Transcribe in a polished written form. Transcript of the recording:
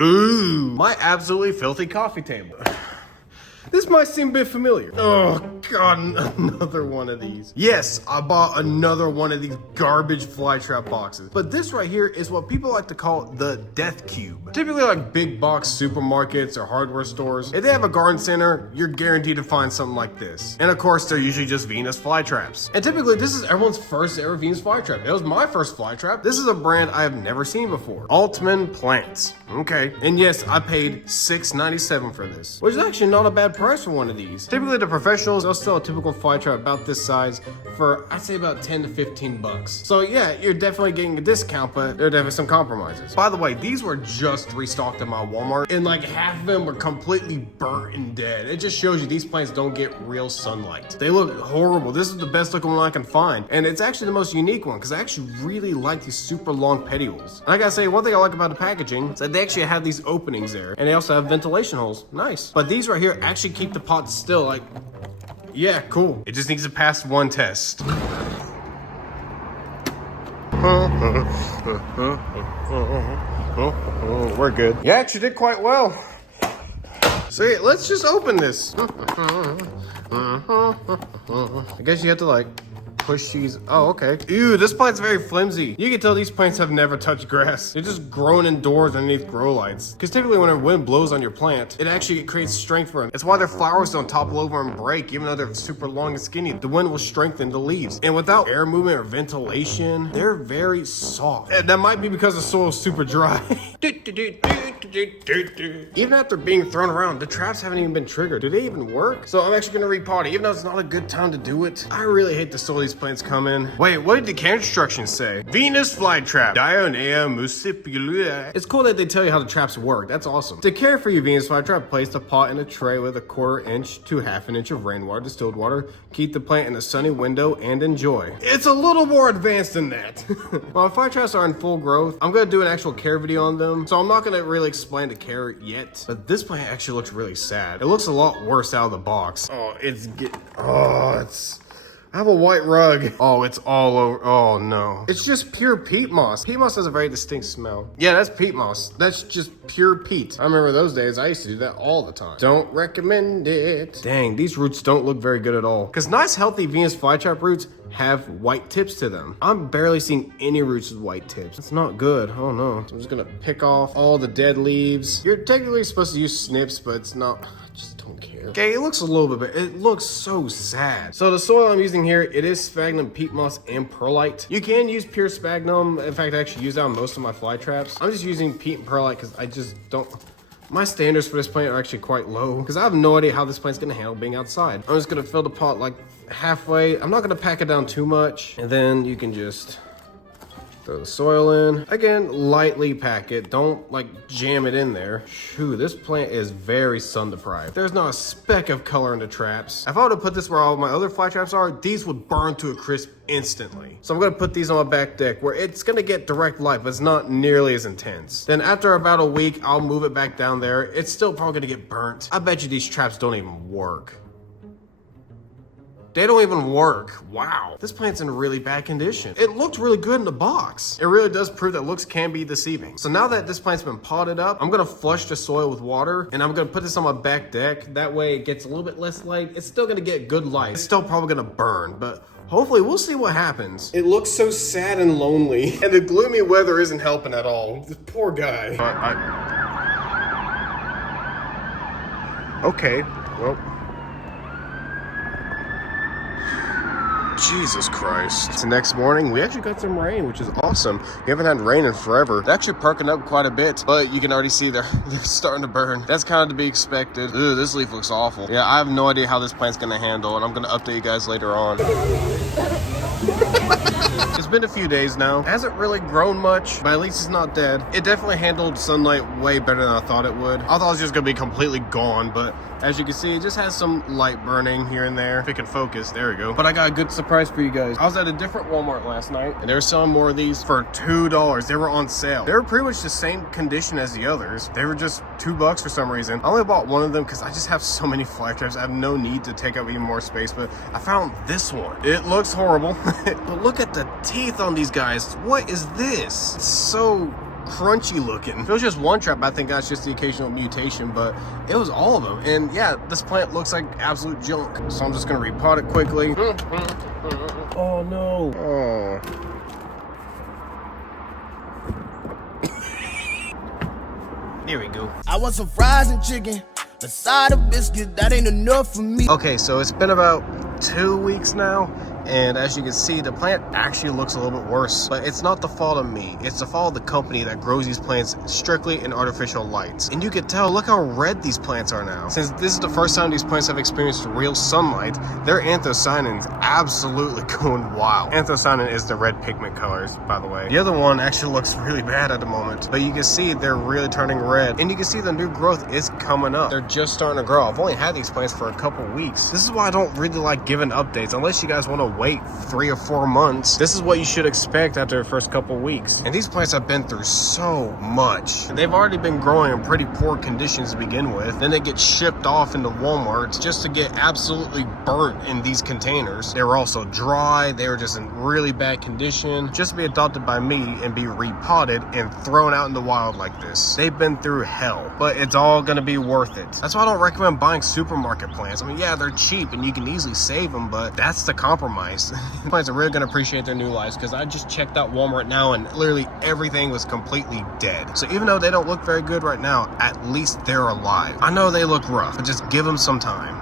Ooh, my absolutely filthy coffee table. This might seem a bit familiar. Oh God, another one of these. Yes, I bought another one of these garbage fly trap boxes. But this right here is what people like to call the death cube. Typically like big box supermarkets or hardware stores, if they have a garden center, you're guaranteed to find something like this. And of course, they're usually just Venus fly traps. And typically this is everyone's first ever Venus fly trap. It was my first fly trap. This is a brand I have never seen before. Altman Plants. Okay. And yes, I paid $6.97 for this, which is actually not a bad price for one of these. Typically the professionals, they'll sell a typical fly trap about this size for, I'd say, about 10 to 15 bucks. So yeah, you're definitely getting a discount, but there are definitely some compromises. By the way, these were just restocked at my Walmart, and like half of them were completely burnt and dead. It just shows you these plants don't get real sunlight. They look horrible. This is the best looking one I can find, and it's actually the most unique one because I actually really like these super long petioles. And I gotta say, one thing I like about the packaging is that they actually have these openings there, and they also have ventilation holes. Nice. But these right here actually keep the pot still. Like, yeah, cool. It just needs to pass one test. We're good. You actually did quite well. So yeah, let's just open this. I guess you have to like push these. Oh, okay. Ew, this plant's very flimsy. You can tell these plants have never touched grass. They're just grown indoors underneath grow lights. Because typically when a wind blows on your plant, it actually creates strength for them. It's why their flowers don't topple over and break, even though they're super long and skinny. The wind will strengthen the leaves. And without air movement or ventilation, they're very soft. And that might be because the soil is super dry. Even after being thrown around, the traps haven't even been triggered. Do they even work? So I'm actually gonna repot it, even though it's not a good time to do it. I really hate the soil these plants come in. Wait, what did the care instructions say? Venus flytrap, Dionea muscipula. It's cool that they tell you how the traps work. That's awesome. To care for your Venus flytrap, place the pot in a tray with a 1/4 inch to 1/2 inch of rainwater, distilled water. Keep the plant in a sunny window and enjoy. It's a little more advanced than that. While fly traps are in full growth, I'm gonna do an actual care video on them, so I'm not gonna really explain the care yet. But this plant actually looks really sad. It looks a lot worse out of the box. Oh, I have a white rug. Oh, it's all over. Oh no. It's just pure peat moss. Peat moss has a very distinct smell. Yeah, that's peat moss. That's just pure peat. I remember those days. I used to do that all the time. Don't recommend it. Dang, these roots don't look very good at all. Because nice, healthy Venus flytrap roots have white tips to them. I'm barely seeing any roots with white tips. It's not good. Oh no. So I'm just gonna pick off all the dead leaves. You're technically supposed to use snips, but it's not. I just don't care. Okay, it looks a little bit, but it looks so sad. So the soil I'm using here, it is sphagnum, peat moss, and perlite. You can use pure sphagnum. In fact, I actually use that on most of my fly traps. I'm just using peat and perlite because I just don't. My standards for this plant are actually quite low because I have no idea how this plant's gonna handle being outside. I'm just gonna fill the pot like halfway. I'm not gonna pack it down too much. And then you can just throw the soil in. Again, lightly pack it. Don't like jam it in there. Shoo, this plant is very sun deprived. There's not a speck of color in the traps. If I were to put this where all my other fly traps are, these would burn to a crisp instantly. So I'm gonna put these on my back deck where it's gonna get direct light, but it's not nearly as intense. Then after about a week, I'll move it back down there. It's still probably gonna get burnt. I bet you these traps don't even work. They don't even work. Wow. This plant's in really bad condition. It looked really good in the box. It really does prove that looks can be deceiving. So now that this plant's been potted up, I'm gonna flush the soil with water and I'm gonna put this on my back deck. That way it gets a little bit less light. It's still gonna get good light. It's still probably gonna burn, but hopefully we'll see what happens. It looks so sad and lonely. And the gloomy weather isn't helping at all. This poor guy. Okay, well. Jesus Christ. It's the next morning. We actually got some rain, which is awesome. We haven't had rain in forever. They're actually perking up quite a bit, but you can already see they're starting to burn. That's kind of to be expected. Ugh, this leaf looks awful. Yeah, I have no idea how this plant's gonna handle, and I'm gonna update you guys later on. It's been a few days now. It hasn't really grown much, but at least it's not dead. It definitely handled sunlight way better than I thought it would. I thought it was just gonna be completely gone, but as you can see, it just has some light burning here and there. If it can focus, there we go. But I got a good surprise for you guys. I was at a different Walmart last night, and they were selling more of these for $2. They were on sale. They were pretty much the same condition as the others. They were just $2 for some reason. I only bought one of them because I just have so many fly traps. I have no need to take up even more space, but I found this one. It looks horrible, but look at the teeth on these guys. What is this? It's so crunchy looking. If it was just one trap, I think that's just the occasional mutation, but it was all of them. And yeah, this plant looks like absolute junk. So I'm just gonna repot it quickly. Oh no. Oh. There we go. I want some fries and chicken, a side of biscuit, that ain't enough for me. Okay, so it's been about 2 weeks now, and as you can see, the plant actually looks a little bit worse, but it's not the fault of me. It's the fault of the company that grows these plants strictly in artificial lights. And you can tell, look how red these plants are now. Since this is the first time these plants have experienced real sunlight, their anthocyanins absolutely going wild. Anthocyanin is the red pigment colors, by the way. The other one actually looks really bad at the moment, but you can see they're really turning red, and you can see the new growth is coming up. They're just starting to grow. I've only had these plants for a couple weeks. This is why I don't really like giving updates, unless you guys want to wait 3 or 4 months. This is what you should expect after the first couple weeks. And these plants have been through so much. They've already been growing in pretty poor conditions to begin with. Then they get shipped off into Walmart just to get absolutely burnt in these containers. They were also dry. They were just in really bad condition. Just to be adopted by me and be repotted and thrown out in the wild like this. They've been through hell, but it's all gonna be worth it. That's why I don't recommend buying supermarket plants. I mean, yeah, they're cheap and you can easily save them, but that's the compromise. Plants are really gonna appreciate their new lives, because I just checked out Walmart now and literally everything was completely dead. So even though they don't look very good right now, at least they're alive. I know they look rough, but just give them some time.